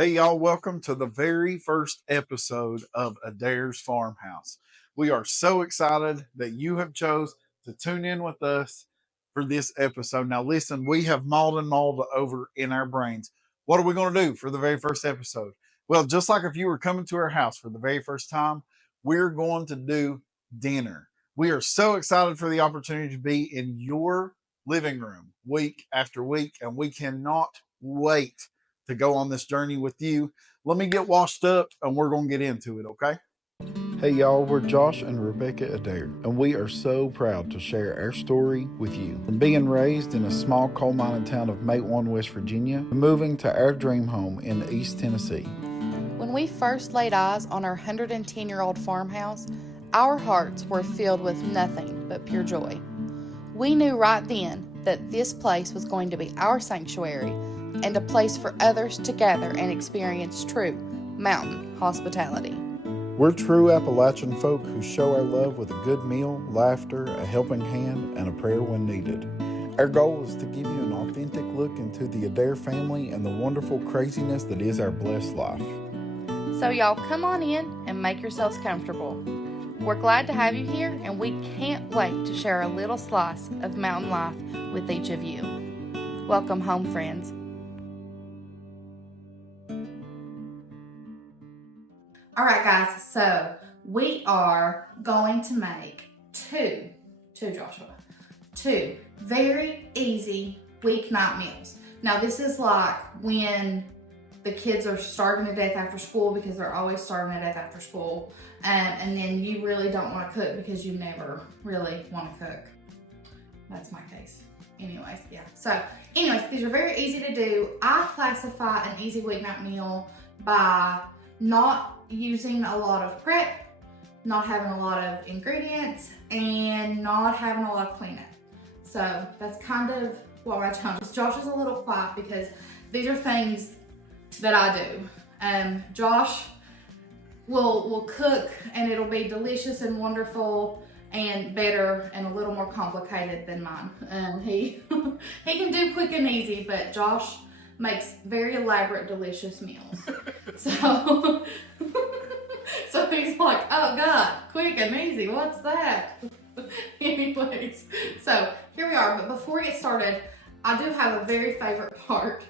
Hey, y'all, welcome to the very first episode of Adairs Farmhouse. We are so excited that you have chose to tune in with us for this episode. Now, listen, we have mulled over in our brains. What are we going to do for the very first episode? Well, just like if you were coming to our house for the very first time, we're going to do dinner. We are so excited for the opportunity to be in your living room week after week, and we cannot wait to go on this journey with you. Let me get washed up and we're going to get into it, okay? Hey y'all, we're Josh and Rebecca Addair, and we are so proud to share our story with you. From being raised in a small coal mining town of Ep.1, West Virginia, to moving to our dream home in East Tennessee. When we first laid eyes on our 110-year-old farmhouse, our hearts were filled with nothing but pure joy. We knew right then that this place was going to be our sanctuary and a place for others to gather and experience true mountain hospitality. We're true Appalachian folk who show our love with a good meal, laughter, a helping hand, and a prayer when needed. Our goal is to give you an authentic look into the Addair family and the wonderful craziness that is our blessed life. So y'all come on in and make yourselves comfortable. We're glad to have you here, and we can't wait to share a little slice of mountain life with each of you. Welcome home, friends. All right, guys, so we are going to make two very easy weeknight meals. Now, this is like when the kids are starving to death after school, because they're always starving to death after school, and then you really don't want to cook because you never really want to cook. That's my case. Anyways, yeah. So, these are very easy to do. I classify an easy weeknight meal by not using a lot of prep, not having a lot of ingredients, and not having a lot of cleanup. So that's kind of what my challenge is. Josh is a little quiet because these are things that I do. Josh will cook, and it'll be delicious and wonderful and better and a little more complicated than mine. He can do quick and easy, but Josh makes very elaborate, delicious meals. So he's like, oh God, quick and easy, what's that? Anyways, so here we are. But before we get started, I do have a very favorite part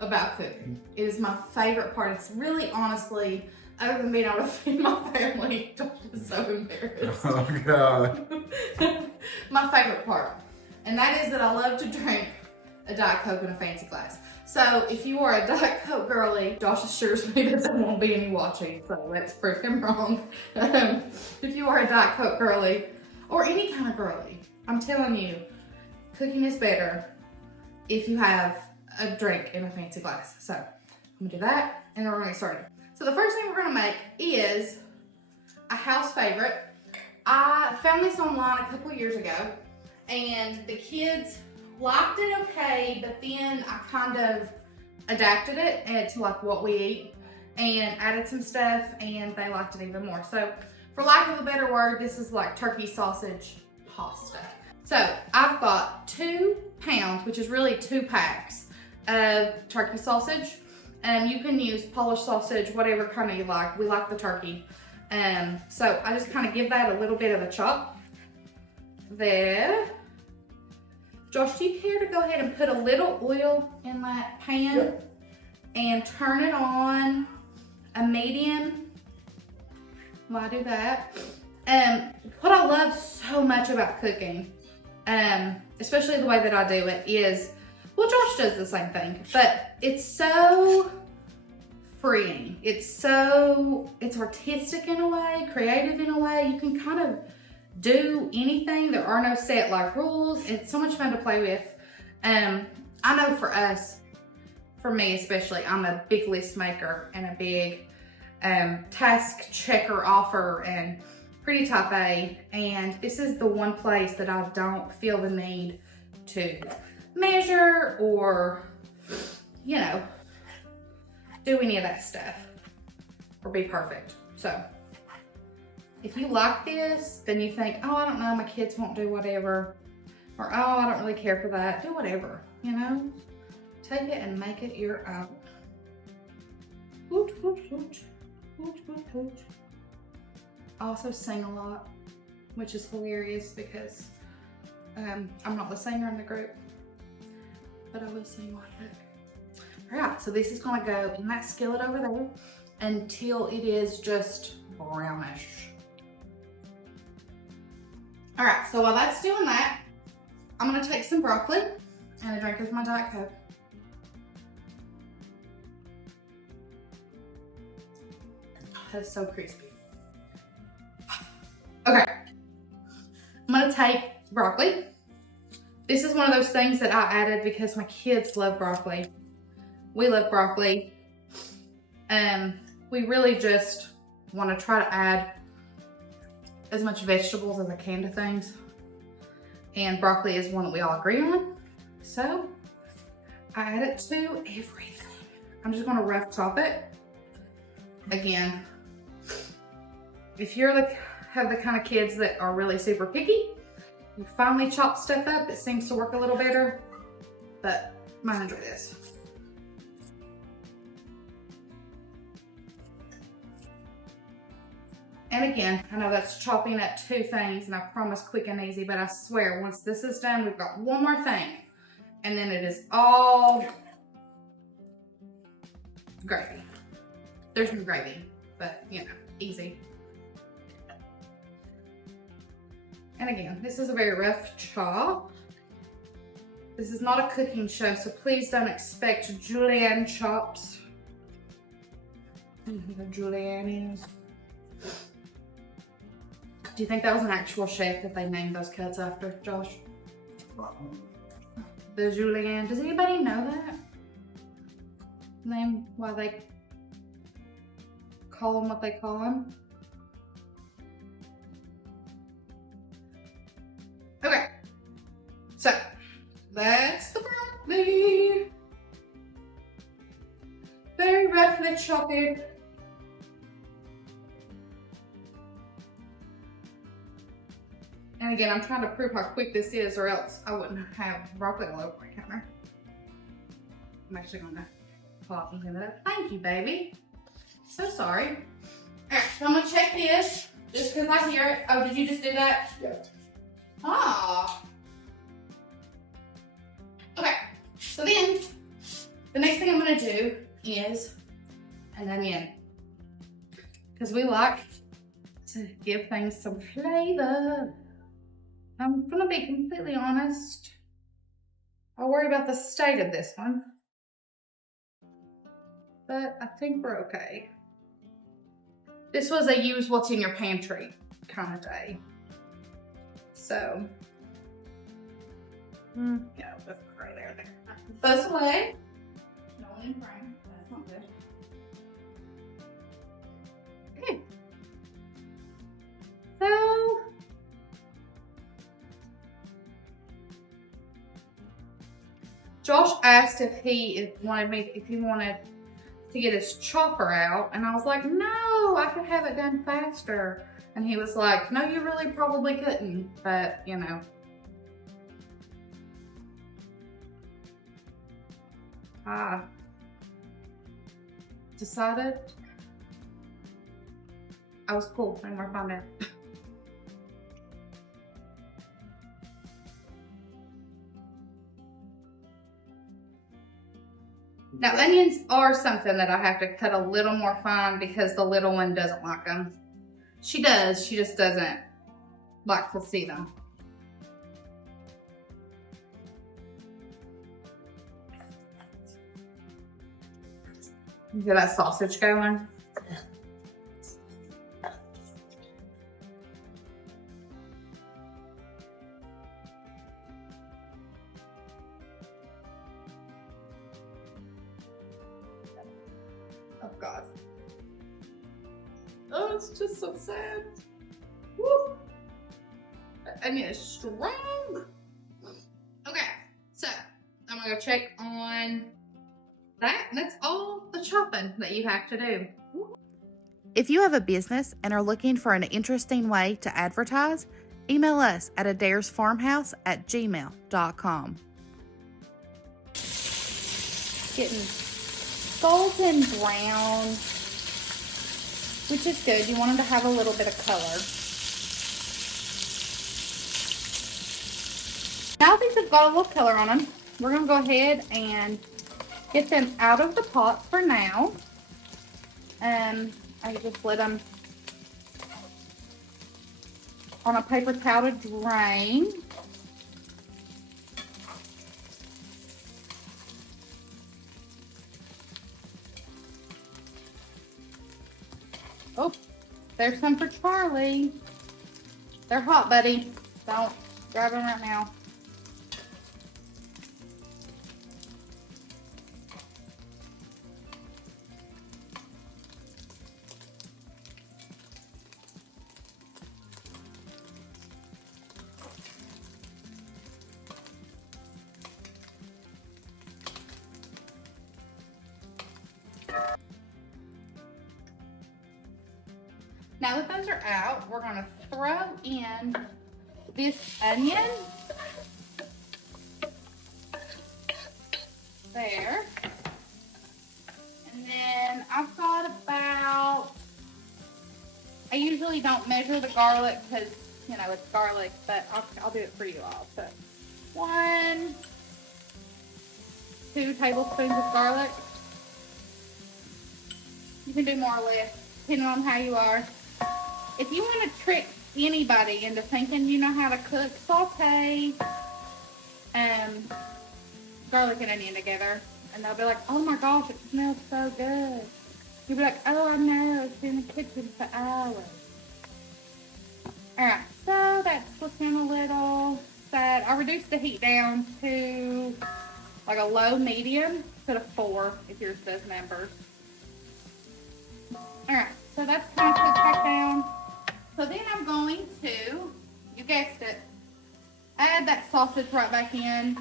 about cooking. It is my favorite part. It's really, honestly, other than being able to feed my family, Josh is so embarrassed. Oh God. My favorite part. And that is that I love to drink a Diet Coke in a fancy glass. So if you are a Diet Coke girly, Josh assures me that there won't be any watching, so let's prove him wrong. If you are a Diet Coke girly, or any kind of girly, I'm telling you, cooking is better if you have a drink in a fancy glass. So I'm gonna do that, and then we're gonna get started. So the first thing we're gonna make is a house favorite. I found this online a couple years ago, and the kids liked it okay, but then I kind of adapted it to like what we eat and added some stuff, and they liked it even more. So for lack of a better word, this is like turkey sausage pasta. So I've got 2 pounds, which is really 2 packs of turkey sausage. You can use Polish sausage, whatever kind of you like. We like the turkey. So I just kind of give that a little bit of a chop there. Josh, do you care to go ahead and put a little oil in that pan and turn it on a medium while I do that? What I love so much about cooking, especially the way that I do it, is, well, Josh does the same thing, but it's so freeing. It's artistic in a way, creative in a way. You can kind of do anything. There are no set like rules. It's so much fun to play with. I know for us, for me especially, I'm a big list maker and a big task checker offer and pretty type A, and this is the one place that I don't feel the need to measure or, you know, do any of that stuff or be perfect. So if you like this, then you think, oh, I don't know, my kids won't do whatever, or oh, I don't really care for that, do whatever, you know? Take it and make it your own. Hoot, hoot, hoot. Hoot, hoot, hoot. I also sing a lot, which is hilarious because I'm not the singer in the group, but I will sing like that. All right, so this is gonna go in that skillet over there until it is just brownish. All right, so while that's doing that, I'm gonna take some broccoli and a drink of my Diet Coke. That's so crispy. Okay, I'm gonna take broccoli. This is one of those things that I added because my kids love broccoli. We love broccoli. We really just want to try to add as much vegetables as I can to things. And broccoli is one that we all agree on. So I add it to everything. I'm just gonna rough chop it. Again, if you're have the kind of kids that are really super picky, you finally chop stuff up, it seems to work a little better, but mine enjoy this. And again, I know that's chopping up two things, and I promise quick and easy, but I swear once this is done, we've got one more thing, and then it is all gravy. There's no gravy, but you know, easy. And again, this is a very rough chop. This is not a cooking show, so please don't expect julienne chops. The julienne is. Do you think that was an actual chef that they named those cuts after, Josh? The julienne. Does anybody know that? Name why they call them what they call them? Okay, so that's the broccoli. Very roughly chopped. And again, I'm trying to prove how quick this is, or else I wouldn't have broccoli all over my counter. I'm actually gonna pop and clean it up. Thank you, baby. So sorry. All right, so I'm gonna check this just because I hear it. Oh, did you just do that? Yeah. Ah. Okay, so then the next thing I'm gonna do is an onion, because we like to give things some flavor. I'm gonna be completely honest. I worry about the state of this one, but I think we're okay. This was a use what's in your pantry kind of day. So, yeah, that's right there. First away. No one in frame. That's not good. Okay. So, Josh asked if he wanted to get his chopper out, and I was like, no, I could have it done faster. And he was like, no, you really probably couldn't, but you know. I decided I was cool and work on it. Now, onions are something that I have to cut a little more fine because the little one doesn't like them. She does, she just doesn't like to see them. Get that sausage going. Oh God. Oh, it's just so sad. Woo. I need it strong. Okay, so I'm gonna go check on that. That's all the chopping that you have to do. If you have a business and are looking for an interesting way to advertise, email us at addairsfarmhouse@gmail.com. Getting golden brown, which is good. You want them to have a little bit of color. Now these have got a little color on them, we're going to go ahead and get them out of the pot for now. I just let them on a paper towel to drain. Oh, there's some for Charlie. They're hot, buddy. Don't grab them right now. Now that those are out, we're going to throw in this onion. There. And then I've got about, I usually don't measure the garlic because, you know, it's garlic, but I'll do it for you all. So 2 tablespoons of garlic. You can do more or less, depending on how you are. If you want to trick anybody into thinking you know how to cook, saute garlic and onion together, and they'll be like, oh my gosh, it smells so good. You'll be like, oh, I know, it's been in the kitchen for hours. Alright, so that's looking a little sad. I reduced the heat down to like a low medium, put a 4 if yours does numbers. Alright, so that's kind of cooked back down. So then I'm going to, you guessed it, add that sausage right back in.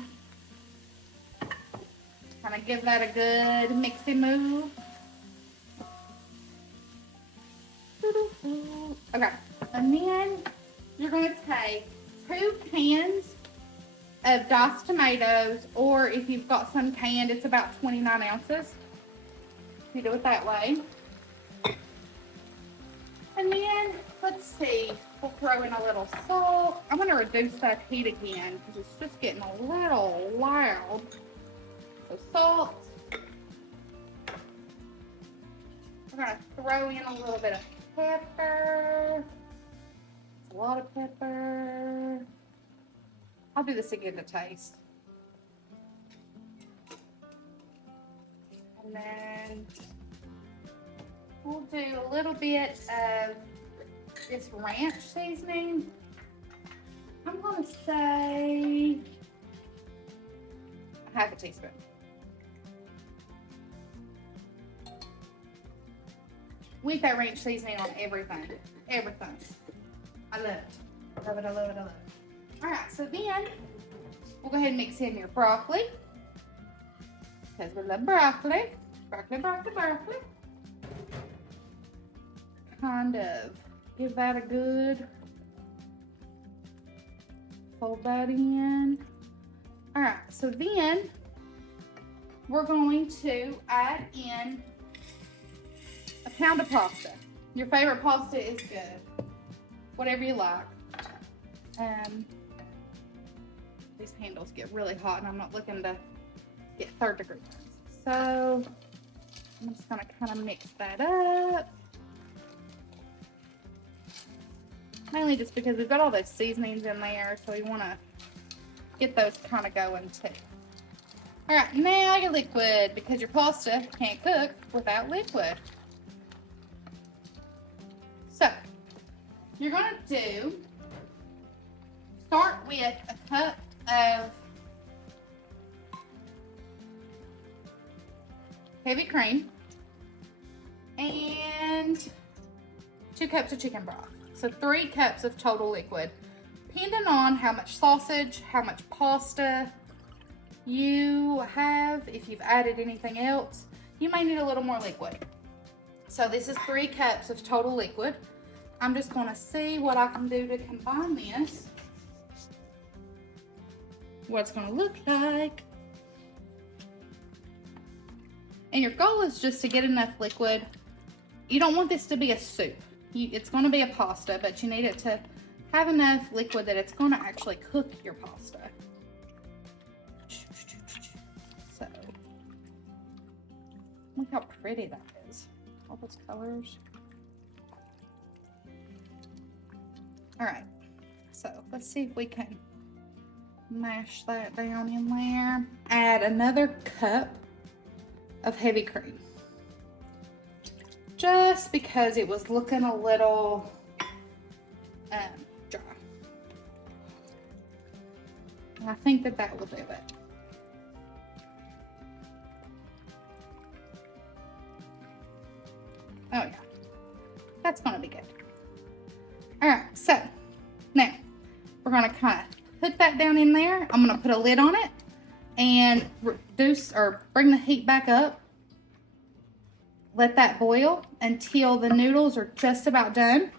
Kind of give that a good mixy move. Okay, and then you're going to take 2 cans of diced tomatoes, or if you've got some canned, it's about 29 ounces. You do it that way. And then, let's see, we'll throw in a little salt. I'm going to reduce that heat again because it's just getting a little loud. So salt. We're going to throw in a little bit of pepper. A lot of pepper. I'll do this again to taste. And then we'll do a little bit of this ranch seasoning. I'm going to say half a teaspoon. We eat that ranch seasoning on everything. Everything. I love it. Love it, I love it, I love it. Alright, so then we'll go ahead and mix in your broccoli. Because we love broccoli. Broccoli, broccoli, broccoli. Kind of give that a good fold that in. Alright, so then we're going to add in a pound of pasta. Your favorite pasta is good. Whatever you like. These handles get really hot and I'm not looking to get 3rd degree burns. So I'm just going to kind of mix that up. Mainly just because we've got all those seasonings in there, so we want to get those kind of going too. Alright, now your liquid, because your pasta can't cook without liquid. So, you're going to start with a cup of heavy cream and 2 cups of chicken broth. So 3 cups of total liquid. Depending on how much sausage, how much pasta you have, if you've added anything else, you may need a little more liquid. So this is 3 cups of total liquid. I'm just going to see what I can do to combine this. What it's going to look like. And your goal is just to get enough liquid. You don't want this to be a soup. It's going to be a pasta, but you need it to have enough liquid that it's going to actually cook your pasta. So, look how pretty that is. All those colors. All right, so let's see if we can mash that down in there. Add another cup of heavy cream. Just because it was looking a little dry. And I think that will do it. Oh yeah, that's gonna be good. All right, so now we're gonna kind of put that down in there. I'm gonna put a lid on it and reduce or bring the heat back up. Let that boil until the noodles are just about done.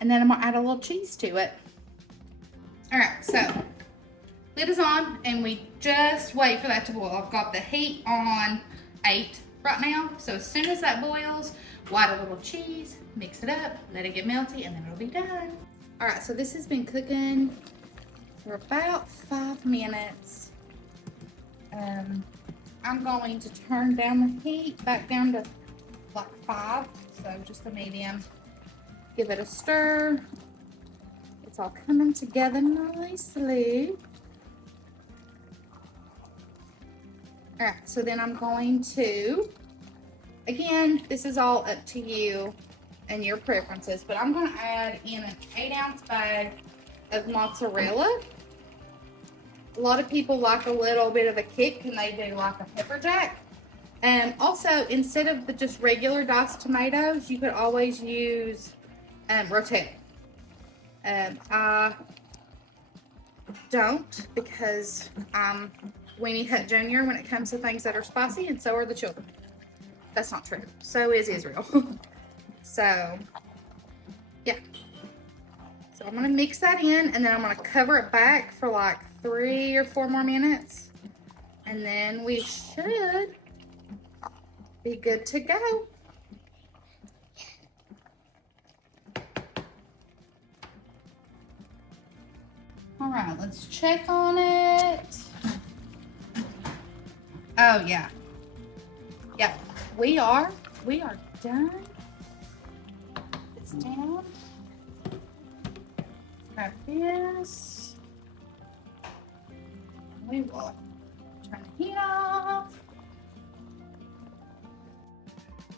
And then I'm gonna add a little cheese to it. All right, so lid is on and we just wait for that to boil. I've got the heat on 8 right now. So as soon as that boils, we'll add a little cheese, mix it up, let it get melty, and then it'll be done. All right, so this has been cooking for about 5 minutes. I'm going to turn down the heat back down to like 5, so just a medium. Give it a stir. It's all coming together nicely. All right, so then I'm going to, again, this is all up to you and your preferences, but I'm going to add in an 8-ounce bag of mozzarella. A lot of people like a little bit of a kick and they do like a pepper jack. Also, instead of the just regular diced tomatoes, you could always use rotel. I don't, because I'm Weenie Hut Jr. when it comes to things that are spicy, and so are the children. That's not true. So is Israel. So, yeah. So I'm going to mix that in, and then I'm going to cover it back for like 3 or 4 more minutes. And then we should be good to go. All right, let's check on it. Oh yeah. Yeah, we are done. It's down. Grab this. We will turn the heat off.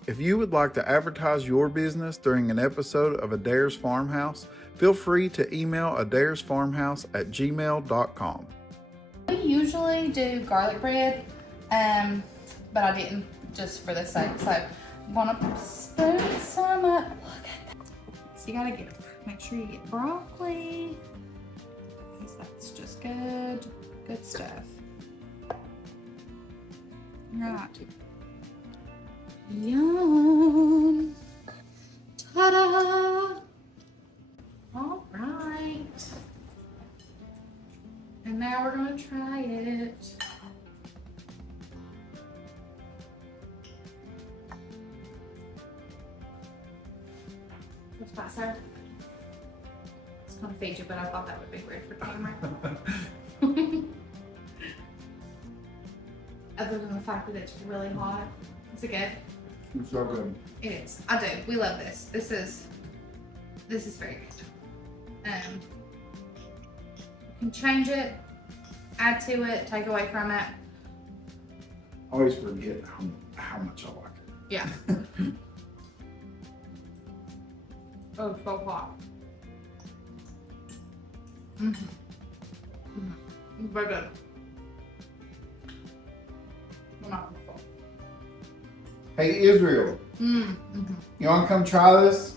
If you would like to advertise your business during an episode of Adairs Farmhouse, feel free to email adairsfarmhouse@gmail.com. We usually do garlic bread, but I didn't just for this sake. So I'm gonna spoon some up. Look at that. So you gotta make sure you get broccoli, because that's just good stuff. Right. Yum. Ta-da! All right. And now we're gonna try it. What's that, sir? It's gonna feed you, but I thought that would be weird for camera. Other than the fact that it's really hot. Is it good? It's so good. It is. I do. We love this. This is very good. You can change it, add to it, take away from it. I always forget how much I like it. Yeah. Oh, so hot. Very good. I'm not full. Hey Israel, you want to come try this?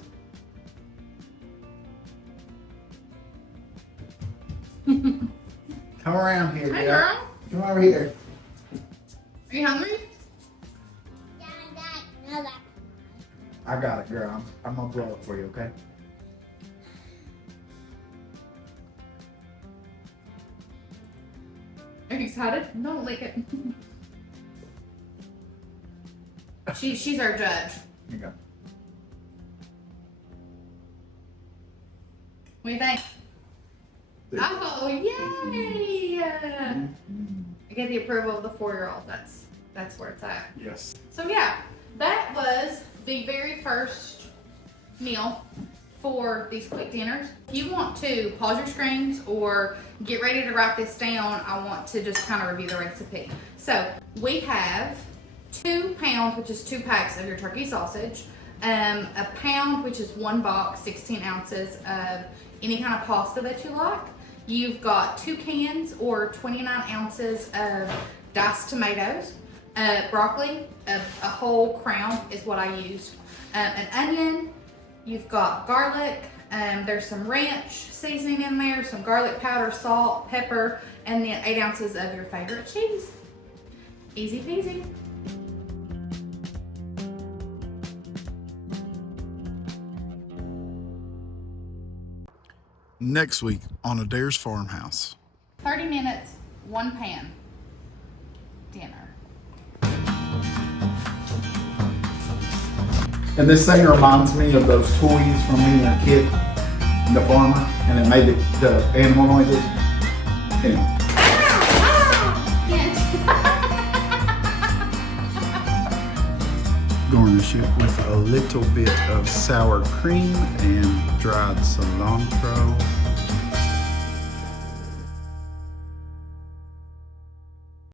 Come around here, Hey, girl. girl. Come over here. Are you hungry? I got it, girl. I'm gonna blow it for you, okay? Are you excited? Don't lick it. She's our judge. Okay. What do you think? Oh, yay! I get the approval of the 4-year-old. That's where it's at. Yes. So yeah, that was the very first meal for these quick dinners. If you want to pause your screens or get ready to write this down, I want to just kind of review the recipe. So we have 2 pounds, which is 2 packs of your turkey sausage, a pound, which is 1 box, 16 ounces of any kind of pasta that you like. You've got 2 cans or 29 ounces of diced tomatoes, broccoli, a whole crown is what I used, an onion. You've got garlic, there's some ranch seasoning in there, some garlic powder, salt, pepper, and then 8 ounces of your favorite cheese. Easy peasy. Next week on Adairs Farmhouse. 30 minutes, 1 pan. Dinner. And this thing reminds me of those toys from being a kid, the farmer, and it made the animal noises. Anyway. Garnish it with a little bit of sour cream and dried cilantro.